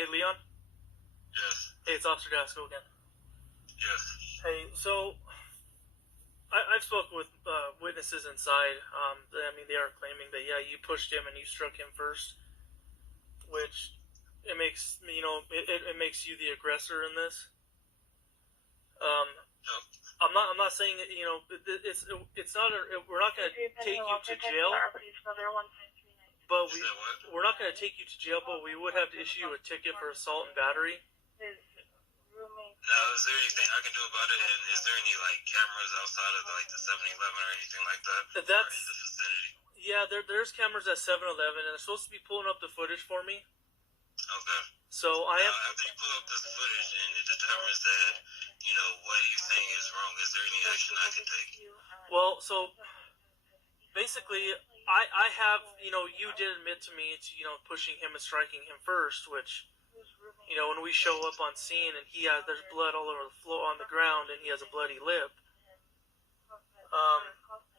Hey, Leon. Yes. Hey, it's Officer Dasco again. Yes. Hey, so I've spoken with witnesses inside. They are claiming that you pushed him and you struck him first, which it makes it makes you the aggressor in this. No. I'm not saying it's not. We're not going to take you to jail, but we're not going to take you to jail. But we would have to issue you a ticket for assault and battery. Now, is there anything I can do about it? And is there any cameras outside of the 7-Eleven or anything like that? That's in the vicinity. Yeah. There's cameras at 7-Eleven, and they're supposed to be pulling up the footage for me. Okay. So after you pull up this footage and it determines that what he's saying is wrong, is there any action I can take? Well, so basically, I have you did admit to me to pushing him and striking him first, which when we show up on scene and there's blood all over the floor on the ground and he has a bloody lip,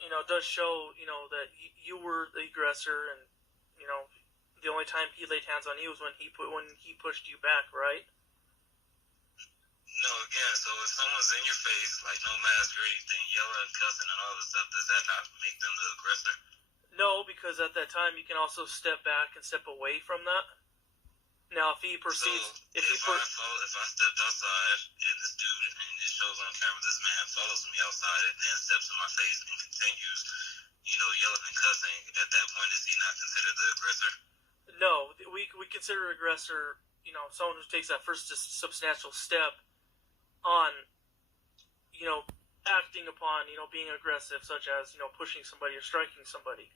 it does show that you were the aggressor, and the only time he laid hands on you was when he pushed you back, right? No, again, so if someone's in your face, no mask or anything, yelling, cussing, and all this stuff, does that not make them the aggressor? No, because at that time you can also step back and step away from that. Now, if he proceeds, if I stepped outside and this dude, and it shows on camera, this man follows me outside and then steps in my face and continues, yelling and cussing, at that point, is he not considered the aggressor? No, we consider aggressor, someone who takes that first substantial step on, acting upon, being aggressive, such as, pushing somebody or striking somebody.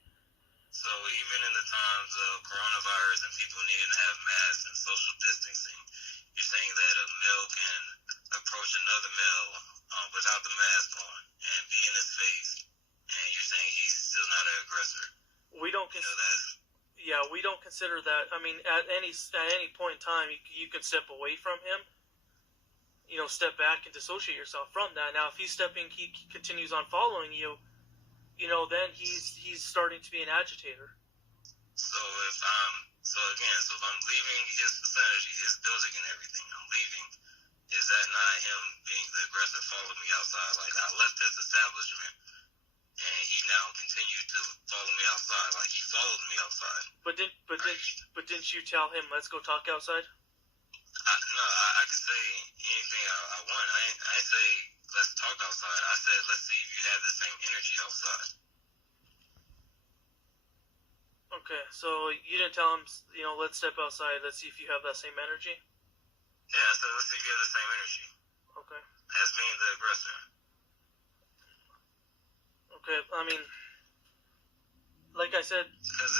So even in the times of coronavirus and people needing to have masks and social distancing, you're saying that a male can approach another male without the mask on and be in his face, and you're saying he's still not an aggressor? We don't we don't consider that. I mean, at any point in time, you can step away from him, step back and dissociate yourself from that. Now, if he continues on following you, then he's starting to be an agitator. So if I'm leaving his vicinity, his building and everything, I'm leaving, is that not him being the aggressor following me outside? I left his establishment, and he now continued to follow me outside, he followed me outside. But didn't you tell him, let's go talk outside? I can say anything I want. I say, let's talk outside. I said, let's see if you have the same energy outside. Okay, so you didn't tell him, let's step outside, let's see if you have that same energy? Yeah, I said, let's see if you have the same energy. Okay. As being the aggressor. Okay, I mean, like I said... Because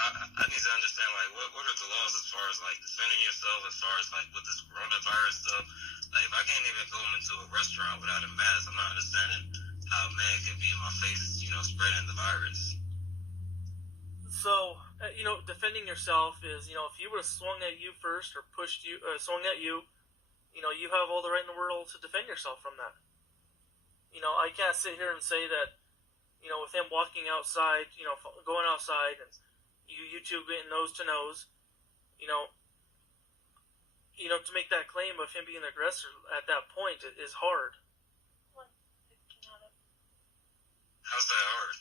I need to understand, what are the laws as far as, defending yourself, as far as, with this coronavirus stuff? If I can't even go into a restaurant without a mask, I'm not understanding how a man can be in my face, spreading the virus. So, defending yourself is, if he would have swung at you first or swung at you, you have all the right in the world to defend yourself from that. I can't sit here and say that, with him walking outside, going outside and you two getting nose to nose, to make that claim of him being the aggressor at that point is hard. How's that hard?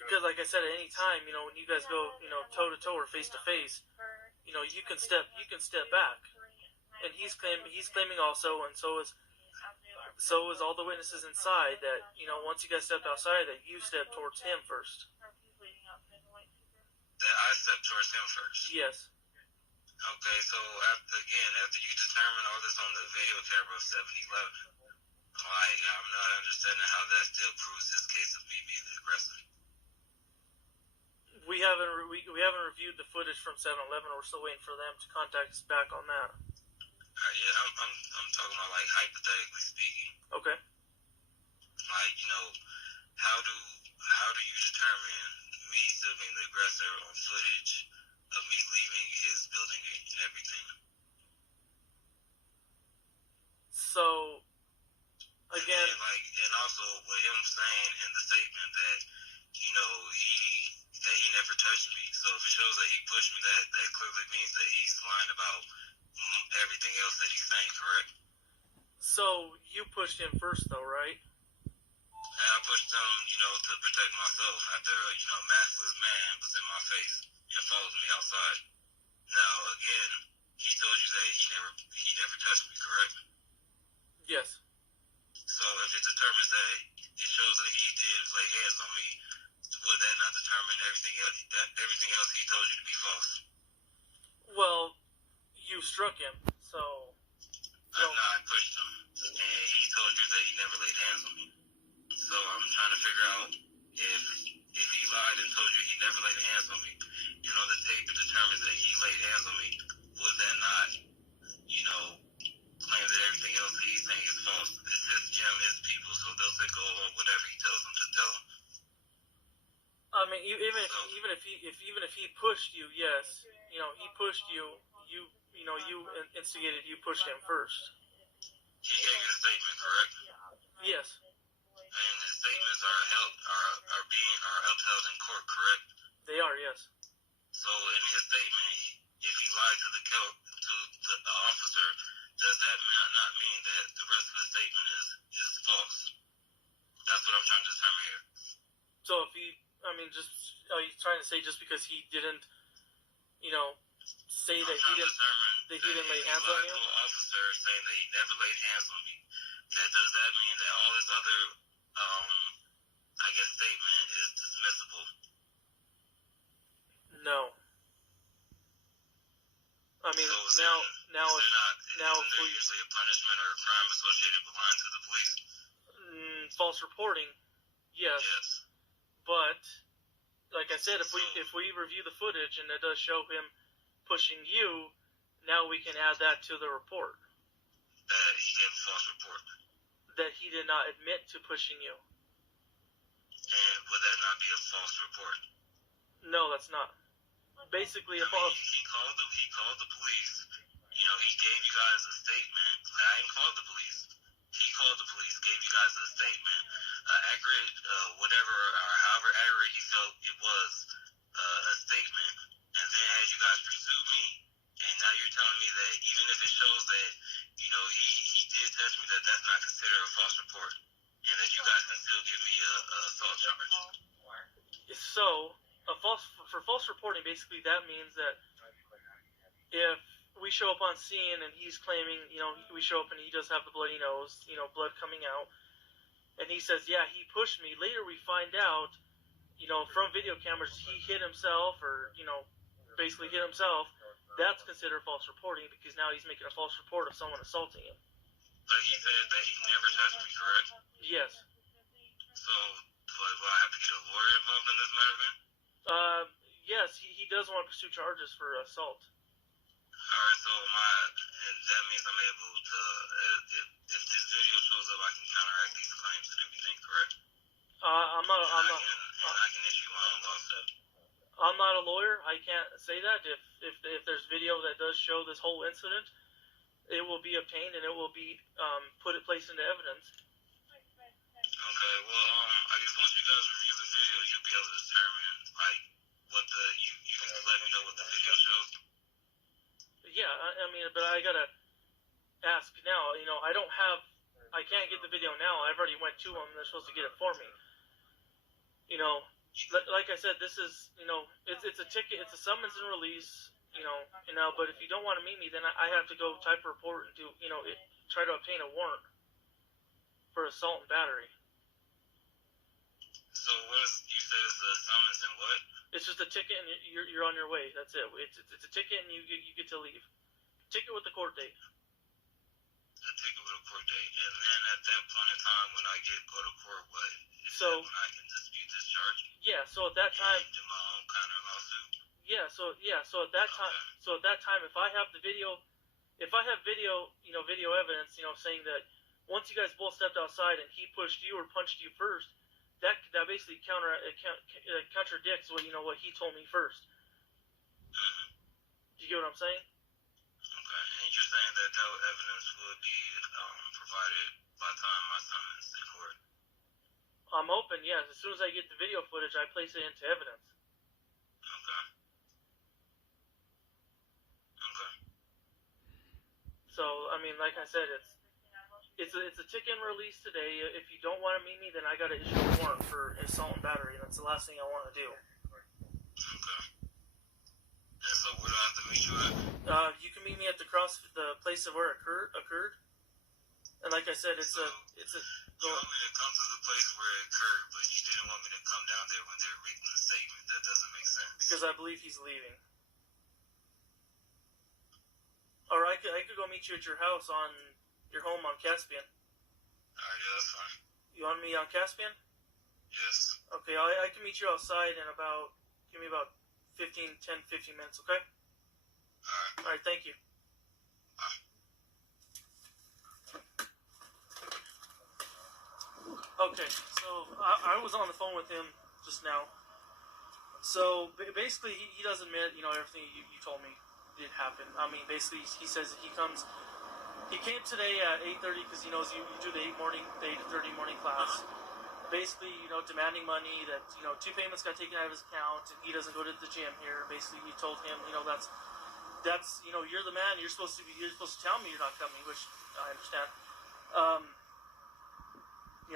Because, like I said, at any time, when you guys go, toe to toe or face to face, you can step back, and he's claiming also, and so is all the witnesses inside that once you guys stepped outside, that you stepped towards him first. That I stepped towards him first. Yes. Okay, so after you determine all this on the video camera of 7-Eleven, I'm not understanding how that still proves his case of me being the aggressor. We haven't reviewed the footage from 7-Eleven. We're still waiting for them to contact us back on that. Yeah, I'm talking about hypothetically speaking. Okay. How do you determine me still being the aggressor on footage of me leaving his building and everything? So, again, and also with him saying in the statement that he never touched me. So if it shows that he pushed me, that clearly means that he's lying about everything else that he's saying, correct? So you pushed him first, though, right? And I pushed him, to protect myself after, a maskless man was in my face and followed me outside. Now, again, he told you that he never touched me, correct? Yes. So if it determines that it shows that he did lay hands on me, would that not determine everything else he told you to be false? Well, you struck him, so. I pushed him, and he told you that he never laid hands on me. So I'm trying to figure out if he lied and told you he never laid hands on me, the tape determines that he laid hands on me, would that not, claim that everything else that he's saying is false? It's his gym, his people, so they'll say go along whatever he tells them to tell them. I mean, even if he pushed you, yes, he pushed you. You instigated. You pushed him first. He gave you a statement, correct? Yes. And the statements are upheld in court, correct? They are, yes. So in his statement, if he lied to the officer, does that not mean that the rest of the statement is false? That's what I'm trying to determine here. So if are you trying to say just because he didn't, say that he didn't lay hands on you? To an officer saying that he never laid hands on me, does that mean that all this other, statement is dismissible? No. I mean, so isn't there usually a punishment or a crime associated with lying to the police? False reporting, yes. But like I said, if we review the footage and it does show him pushing you, now we can add that to the report. That he gave a false report. That he did not admit to pushing you. And would that not be a false report? No, that's not. Basically, he called the police. He gave you guys a statement. I didn't call the police. He called the police, gave you guys a statement, accurate, whatever, or however accurate he felt it was, a statement, and then had you guys pursue me. And now you're telling me that even if it shows that, he did touch me, that's not considered a false report, and that you guys can still give me a assault charge. So, for false reporting, basically that means that if we show up on scene and he's claiming, we show up and he does have the bloody nose, blood coming out, and he says, yeah, he pushed me. Later we find out, from video cameras, he hit himself or, basically hit himself. That's considered false reporting because now he's making a false report of someone assaulting him. But he said that he never touched me, correct? Yes. So, will I have to get a lawyer involved in this matter then? Yes, he does want to pursue charges for assault. Alright, so and that means I'm able to, if this video shows up, I can counteract these claims and everything, correct? I can issue my own lawsuit. I'm not a lawyer. I can't say that. If there's video that does show this whole incident, it will be obtained and it will be placed into evidence. Okay, well, I guess once you guys review the video, you'll be able to determine what you can let me know what the video shows. Yeah, but I gotta ask now. I can't get the video now. I've already went to them. They're supposed to get it for me. Like I said, this is, it's a ticket, it's a summons and release, but if you don't want to meet me, then I have to go type a report and do, try to obtain a warrant for assault and battery. So you said it's a summons and what? It's just a ticket and you're on your way. That's it. It's a ticket and you get to leave. Ticket with the court date. A ticket with a court date. And then at that point in time when I go to court, when I can dispute this charge? Yeah, so at that time do my own counter lawsuit? Yeah, so at that time if I have video, video evidence, saying that once you guys both stepped outside and he pushed you or punched you first, that basically contradicts what he told me first. Mm-hmm. Do you get what I'm saying? Okay, and you're saying that no evidence would be provided by the time my summons in court? I'm hoping, yes. As soon as I get the video footage, I place it into evidence. I mean, like I said, it's a chicken release today. If you don't want to meet me, then I got to issue a warrant for assault and battery. That's the last thing I want to do. Okay. And so where do I have to meet you at? You can meet me at the place of where it occurred. And like I said, it's a. You want me to come to the place where it occurred, but you didn't want me to come down there when they were making the statement. That doesn't make sense. Because I believe he's leaving. Or I could go meet you at your house on your home on Caspian. Alright, yeah, that's fine. You want me on Caspian? Yes. Okay, I can meet you outside in give me about 15 minutes, okay? Alright, thank you. Bye. Okay, so I was on the phone with him just now. So basically, he does admit, everything you told me did happen. I mean, basically, he says that he came today at 8:30 because he knows you do the 8:30 morning class. Basically, demanding money that, 2 payments got taken out of his account and he doesn't go to the gym here. Basically, you told him, that's, you're the man. You're supposed to tell me you're not coming, which I understand.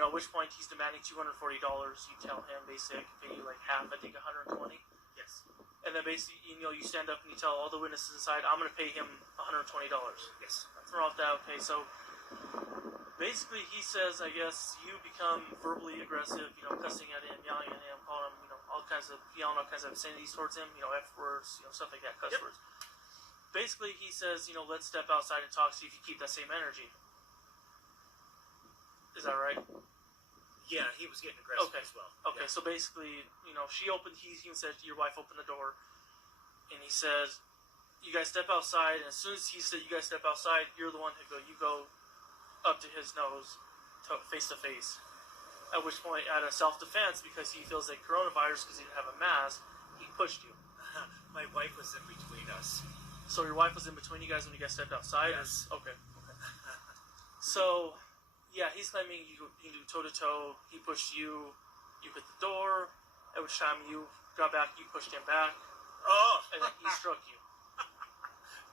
At which point he's demanding $240. You tell him basically I can pay you like half, I think $120. Yes. And then basically, you stand up and you tell all the witnesses inside, I'm going to pay him $120. Yes. Nothing wrong with that. Okay, so basically he says, I guess, you become verbally aggressive, cussing at him, yelling at him, calling him, all kinds of obscenities towards him, F words, stuff like that, cuss words. Basically, he says, let's step outside and talk, see if you keep that same energy. Is that right? Yeah, he was getting aggressive as well. Okay, so basically, he even said your wife opened the door, and he says, you guys step outside, and as soon as he said you guys step outside, you're the one who you go up to his nose, face to face. At which point, out of self-defense, because he feels like coronavirus, because he didn't have a mask, he pushed you. My wife was in between us. So your wife was in between you guys when you guys stepped outside? Yes. Okay. So, yeah, he's claiming you do toe-to-toe, he pushed you, you hit the door, at which time you got back, you pushed him back, and then he struck you.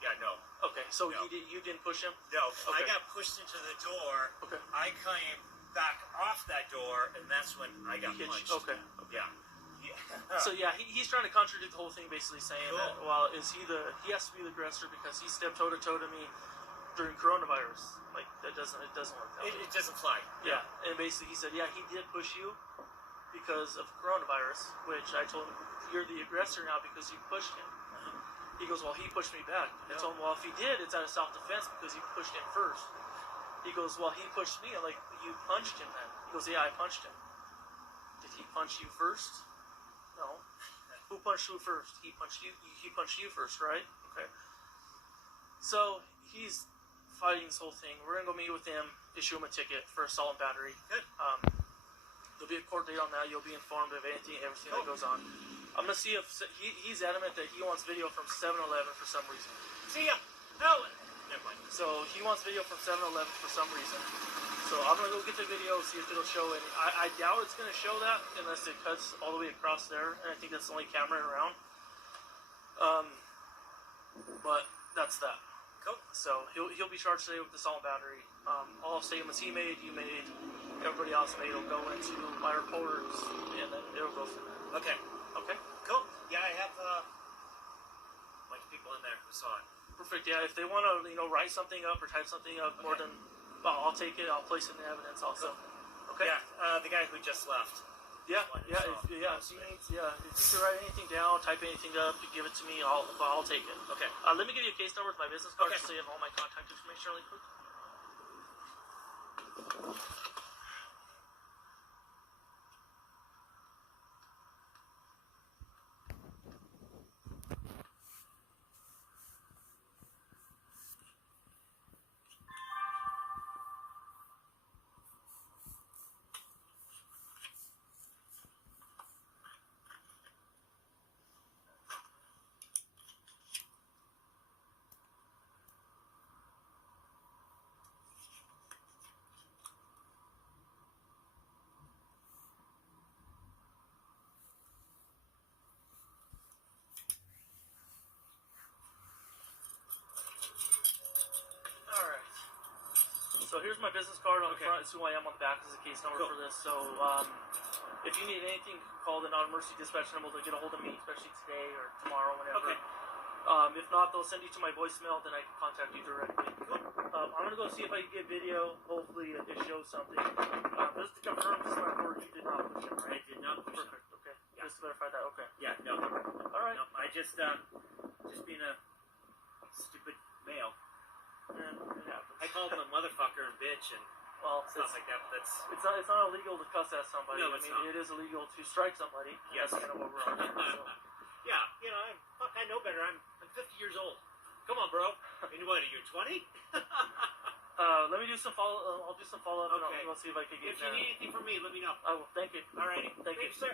Yeah, no. Okay, so No. you didn't push him? No, Okay. I got pushed into the door. Okay. I came back off that door, and that's when I got punched. Okay. Yeah. So yeah, he's trying to contradict the whole thing, basically saying that, well, he has to be the aggressor because he stepped toe-to-toe to me during coronavirus. Like, it doesn't work that way. It doesn't fly. Yeah, and basically he said, yeah, he did push you because of coronavirus, which I told him, you're the aggressor now because you pushed him. He goes, well, he pushed me back. I told him, well, if he did, it's out of self-defense because you pushed him first. He goes, well, he pushed me. I'm like, you punched him then. He goes, yeah, I punched him. Did he punch you first? No. Who punched who first? He punched you. He punched you first, right? Okay. So he's fighting this whole thing. We're gonna go meet with him, issue him a ticket for assault and battery. Good. There'll be a court date on that. You'll be informed of everything that goes on. I'm gonna see if he's adamant that he wants video from 7-Eleven for some reason. See ya. No. Never mind. So he wants video from 7-Eleven for some reason. So I'm gonna go get the video, see if it'll show it. I doubt it's gonna show that unless it cuts all the way across there, and I think that's the only camera around. But that's that. Cool. So he'll be charged today with assault and battery. All statements he made, you made, everybody else made will go into my reports, and then it'll go from there. Okay. Okay. Cool. Yeah, I have a bunch of people in there who saw it. Perfect. Yeah, if they want to, write something up or type something up more than, I'll take it. I'll place it in the evidence also. Okay. Yeah. The guy who just left. Yeah. If you can write anything down, type anything up, give it to me. I'll take it. Okay. Let me give you a case number with my business card, Okay. so you have all my contact information really quick. here's my business card on the Okay. front. It's who I am on the back. Is a case number Cool. for this. So if you need anything, call the non-emergency dispatch number to get a hold of me, especially today or tomorrow, whenever. Okay. If not, they'll send you to my voicemail. Then I can contact you directly. I'm gonna go see if I can get video. Hopefully, it shows something. Just to confirm, this is my word. You did not push it, right? I did not push it. Perfect. Okay. Yeah. Just to verify that. Okay. Yeah, no. All right. No, I just being a stupid male. Yeah, it happens. I called him a motherfucker and bitch and Well, stuff like that. But that's it's not illegal to cuss at somebody. No, I it's mean, not. it is illegal to strike somebody. And Yes. That's kind of what we're on. So. yeah. You know, I know better. I'm 50 years old. Come on, bro. And what are you 20? Let me do some follow. I'll do some follow up, Okay. and I'll see if I can get. If you need anything from me, let me know. I will. Thank you. Alrighty. Thank you, sir.